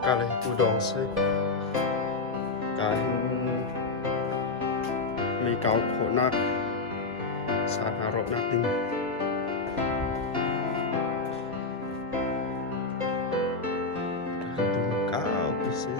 Kali udon sih, kan mi kau khonak saat harap nating. Kau bisa.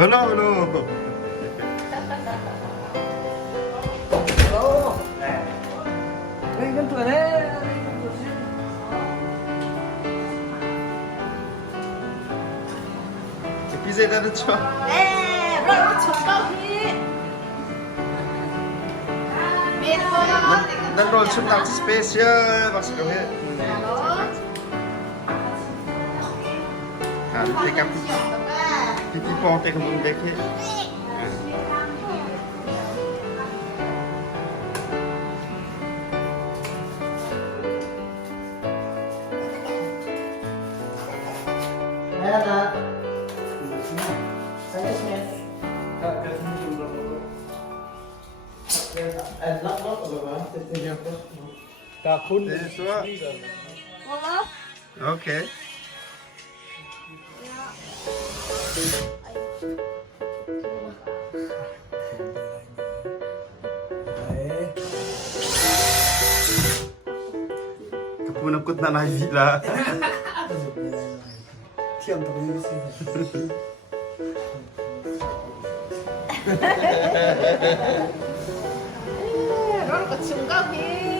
Hello, hello. Hello. Đây con tuổi đấy. Bize de cho. 네, 그럼 정답이 Đang rồi chụp đặt special bác sĩ có hết. À, thì cặp thì po thì không được hết. Nada. Saya sih. Lắc lắc rồi mà, tự nhiên có. Cả khuôn Thế số. 뭐가? Okay. Kepunakut na nahila. Thiam tôi đi xem. 그러니까 증가기